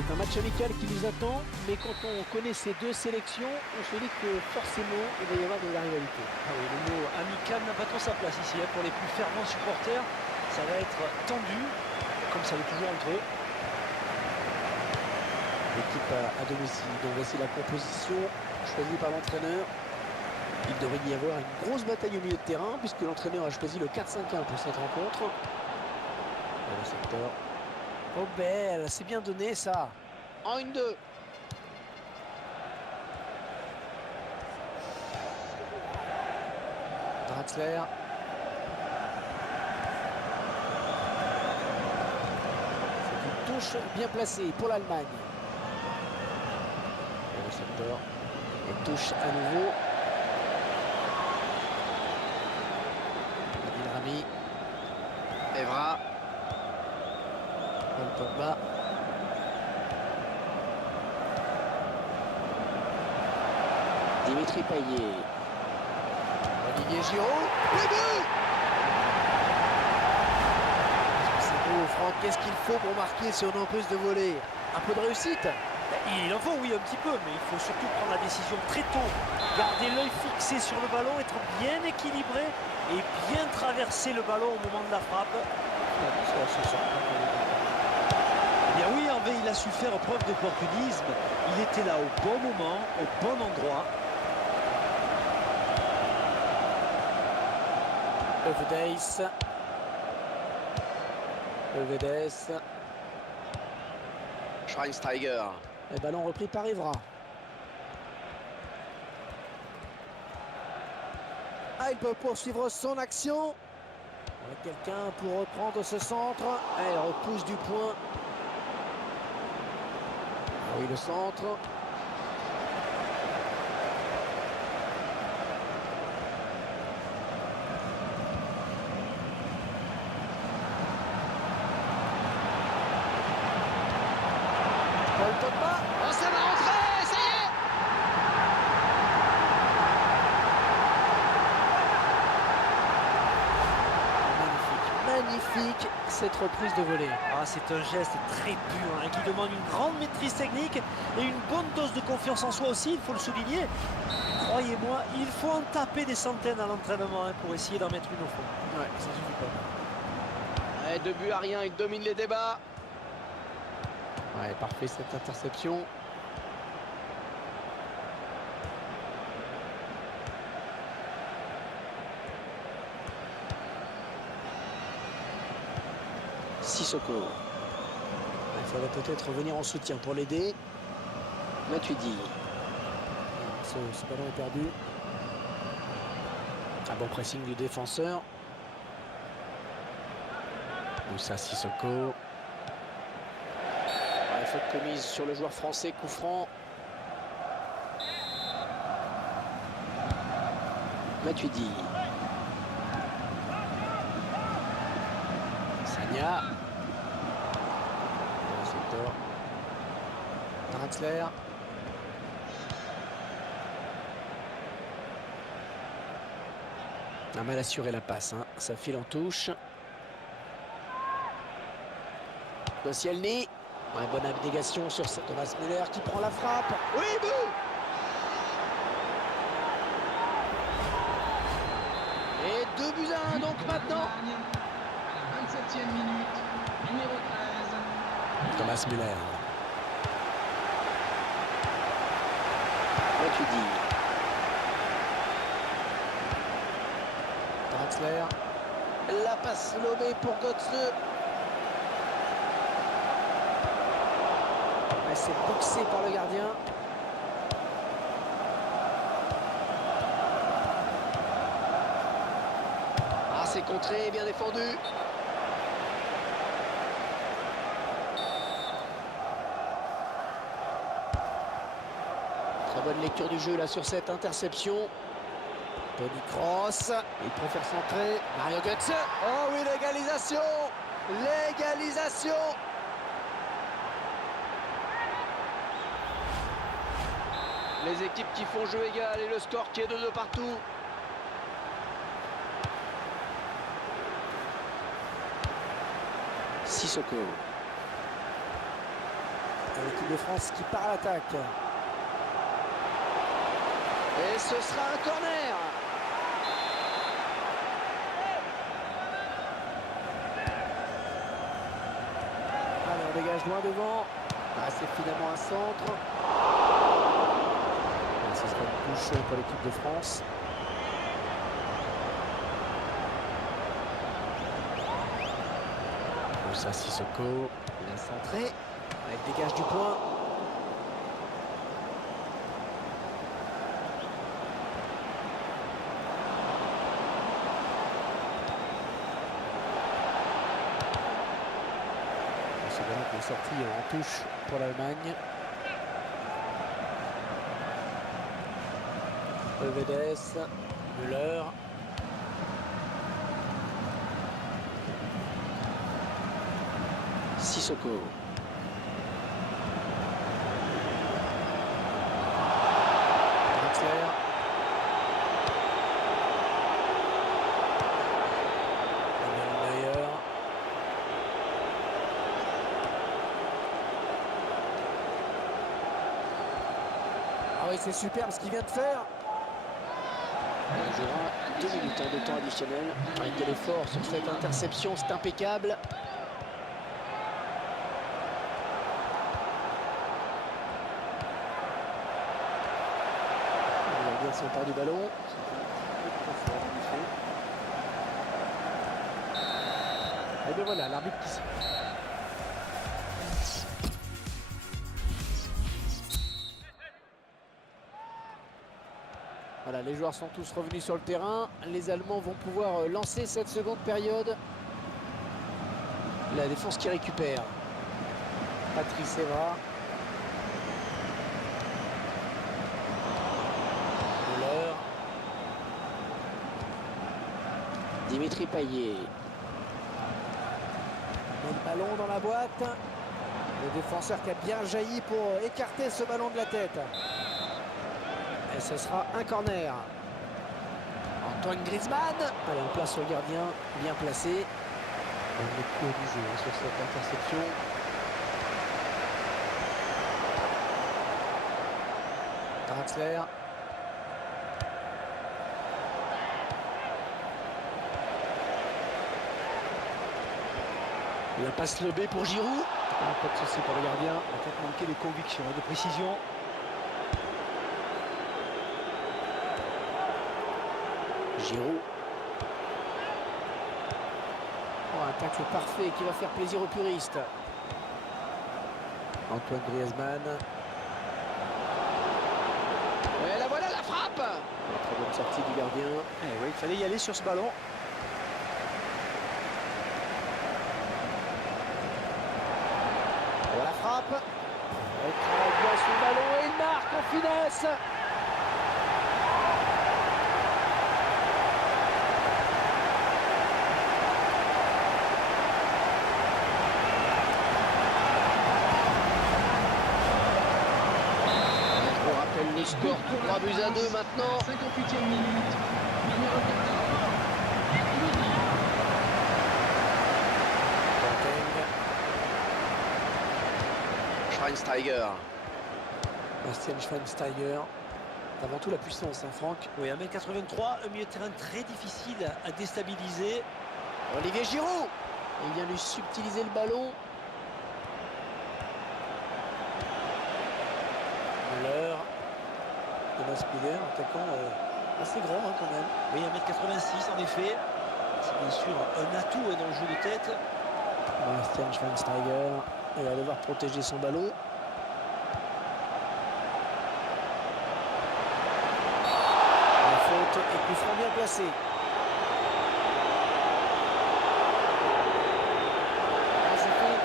C'est un match amical qui nous attend, mais quand on connaît ces deux sélections, on se dit que forcément il va y avoir de la rivalité. Ah oui, le mot amical n'a pas trop sa place ici. Pour les plus fervents supporters, ça va être tendu, comme ça l'est toujours entre eux. L'équipe à domicile. Donc voici la composition choisie par l'entraîneur. Il devrait y avoir une grosse bataille au milieu de terrain, puisque l'entraîneur a choisi le 4-5-1 pour cette rencontre. Et le secteur. Oh belle, c'est bien donné ça. En 1-2. Draxler. C'est une touche bien placée pour l'Allemagne. Et le secteur. Et touche à nouveau. Adil Rami. Evra. Paul Pogba. Dimitri Payet. Olivier Giroud. Le but! C'est beau, Franck. Qu'est-ce qu'il faut pour marquer si on empêche de voler? Un peu de réussite? Il en faut, oui, un petit peu, mais il faut surtout prendre la décision très tôt. Garder l'œil fixé sur le ballon, être bien équilibré et bien traverser le ballon au moment de la frappe. Eh bien oui, Hervé, il a su faire preuve d'opportunisme. Il était là au bon moment, au bon endroit. Euvedes. Schweinsteiger. Le ballon repris par Evra. Ah, il peut poursuivre son action. Avec quelqu'un pour reprendre ce centre. Elle repousse du point. Ah oui, le centre. Paul Pogba. Oh, ça va rentrer, ça y est! Magnifique cette reprise de volée. Ah, c'est un geste très pur hein, qui demande une grande maîtrise technique et une bonne dose de confiance en soi aussi, il faut le souligner. Croyez-moi, il faut en taper des centaines à l'entraînement hein, pour essayer d'en mettre une au fond. Ouais, ça suffit pas. Ouais, 2 buts à rien, il domine les débats. Ouais, parfait cette interception. Sissoko. Il faudrait peut-être venir en soutien pour l'aider. Matuidi. Ce ballon est perdu. Un bon pressing du défenseur. Moussa Sissoko. Ouais, faute commise sur le joueur français, coup franc. Matuidi. Sagna. Draxler. A mal assuré la passe, hein. Ça file en touche. Koscielny. Ouais, bonne abnégation sur Thomas Müller qui prend la frappe. Oui, but! Et 2 buts à 1 donc maintenant. À la 27e minute, numéro 13. Thomas Müller. Matuidi. Draxler. La passe lobée pour Götze. Mais c'est boxé par le gardien. Ah, c'est contré, bien défendu. Très bonne lecture du jeu là sur cette interception. Toni Kroos, il préfère centrer. Mario Götze. Oh oui, l'égalisation. L'égalisation. Les équipes qui font jeu égal et le score qui est de 2 partout. Sissoko. L'équipe de France qui part à l'attaque. Et ce sera un corner. Allez, on dégage loin devant. Ah, c'est finalement un centre. Et ce sera une touche pour l'équipe de France. Moussa Sissoko, il a centré. Elle dégage du point. Ce ballon qui est sorti en touche pour l'Allemagne. Paredes, Müller. Sissoko. Draxler. Neuer. Ah oui, c'est superbe ce qu'il vient de faire. On jouera 2 minutes de temps additionnel. Avec de l'effort sur cette interception, c'est impeccable. Il a bien s'empare du ballon. Et bien voilà, l'arbitre qui s'est... Voilà, les joueurs sont tous revenus sur le terrain. Les Allemands vont pouvoir lancer cette seconde période. La défense qui récupère. Patrice Evra. Müller. Dimitri Payet. Met le ballon dans la boîte. Le défenseur qui a bien jailli pour écarter ce ballon de la tête. Et ce sera un corner. Antoine Griezmann. Allez, on place sur le gardien, bien placé. Le cours du jeu sur cette interception. Draxler. La passe lobée pour Giroud. Pas de souci pour le gardien. Il a peut-être manqué de conviction et de précision. Giroud. Oh, un tacle parfait qui va faire plaisir aux puristes. Antoine Griezmann. Et la voilà la frappe. Très bonne sortie du gardien. Eh oui, il fallait y aller sur ce ballon. Voilà la frappe. Il travaille bien son ballon et il marque en finesse. Le score 3-2 maintenant. 58e minute, numéro 14. Schweinsteiger. Bastian Schweinsteiger. Avant tout la puissance, hein, Franck. Oui, 1m83, un milieu de terrain très difficile à déstabiliser. Olivier Giroud. Il vient lui subtiliser le ballon. Müller. Thomas Müller, attaquant assez grand hein, quand même. Oui, 1m86 en effet. C'est bien sûr un atout dans le jeu de tête. Bastian Schweinsteiger. Il va devoir protéger son ballon. La faute et coup franc bien placé.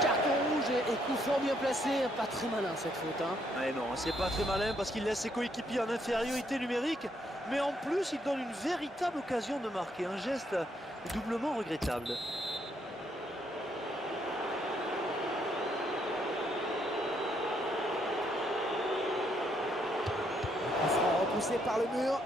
Carton rouge et coup franc bien placé, pas très malin cette faute. Hein. Ouais, non, c'est pas très malin parce qu'il laisse ses coéquipiers en infériorité numérique, mais en plus il donne une véritable occasion de marquer, un geste doublement regrettable. Coup franc repoussé par le mur.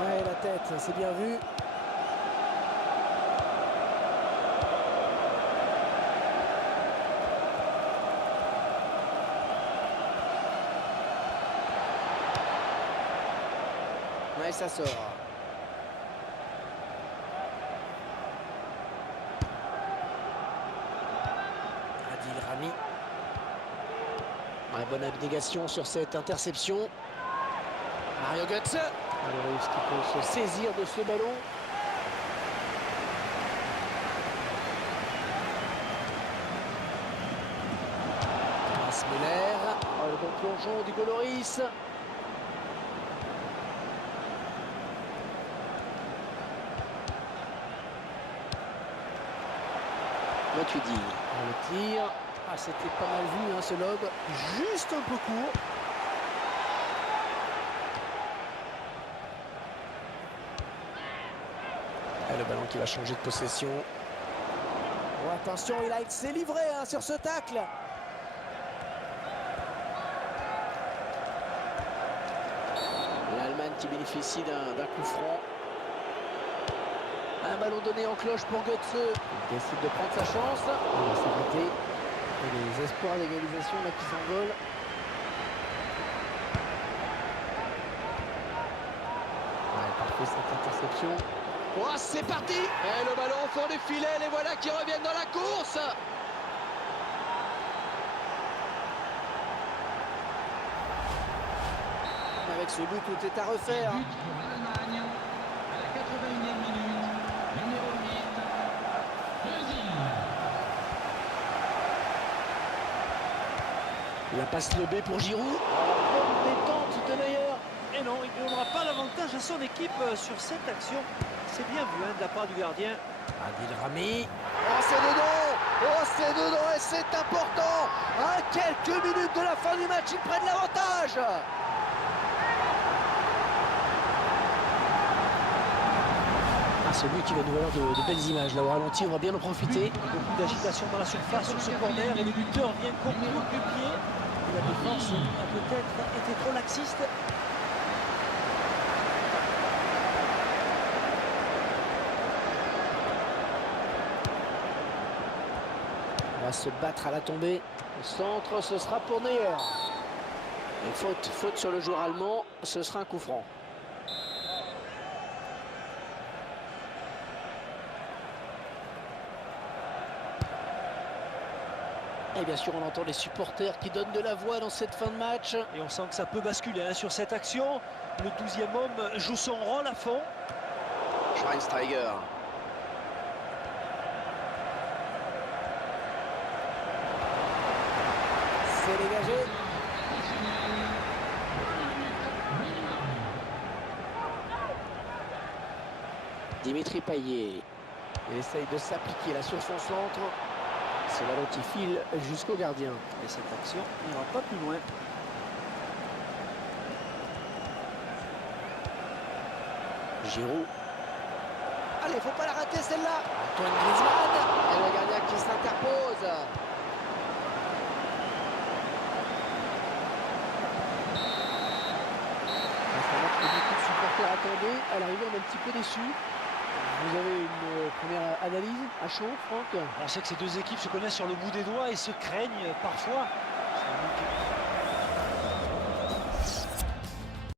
Ouais, la tête, c'est bien vu. et ça sort. Adil Rami. Ouais, bonne abnégation sur cette interception. Mario Götze. Alors, est-ce qu'il peut se saisir de ce ballon? Thomas Müller. Oh, le bon plongeon du Goloris. Matuidi. Le tir. Ah, c'était pas mal vu, hein, ce lob. Juste un peu court. Et le ballon qui va changer de possession. Oh, attention, il s'est livré, hein, sur ce tacle. L'Allemagne qui bénéficie d'un coup franc. Un ballon donné en cloche pour Götze. Il décide de prendre sa chance. Il va s'arrêter. Et les espoirs d'égalisation là qui s'envolent. Ouais, parfait cette interception. Oh, c'est parti! Et le ballon au fond du filet, les voilà qui reviennent dans la course! Avec ce but, tout est à refaire. But pour l'Allemagne à la 81e minute. Numéro 8, Özil. La passe lobée pour Giroud. Bonne détente de Neuer. Et non, il ne donnera pas l'avantage à son équipe sur cette action. C'est bien vu, hein, de la part du gardien. Adil Rami. Oh, c'est dedans! Oh, c'est dedans et c'est important! À quelques minutes de la fin du match, ils prennent l'avantage! Ah, celui qui va nous valoir de belles images. Là, au ralenti, on va bien en profiter. Beaucoup d'agitation dans la surface sur ce corner et le buteur vient conclure du pied. Et la défense a peut-être été trop laxiste. On va se battre à la tombée. Le centre, ce sera pour Neuer. Et faute sur le joueur allemand, ce sera un coup franc. Et bien sûr, on entend les supporters qui donnent de la voix dans cette fin de match. Et on sent que ça peut basculer, hein, sur cette action. Le 12e homme joue son rôle à fond. Schweinsteiger. C'est dégagé. Dimitri Payet. Il essaye de s'appliquer là sur son centre. C'est ballon qui file jusqu'au gardien. Et cette action n'ira pas plus loin. Giroud. Allez, faut pas la rater celle-là. Antoine Griezmann. Et le gardien qui s'interpose. Beaucoup de supporters attendaient. À l'arrivée, on est un petit peu déçus. Vous avez une première analyse à chaud, Franck? On sait que ces deux équipes se connaissent sur le bout des doigts et se craignent parfois. C'est un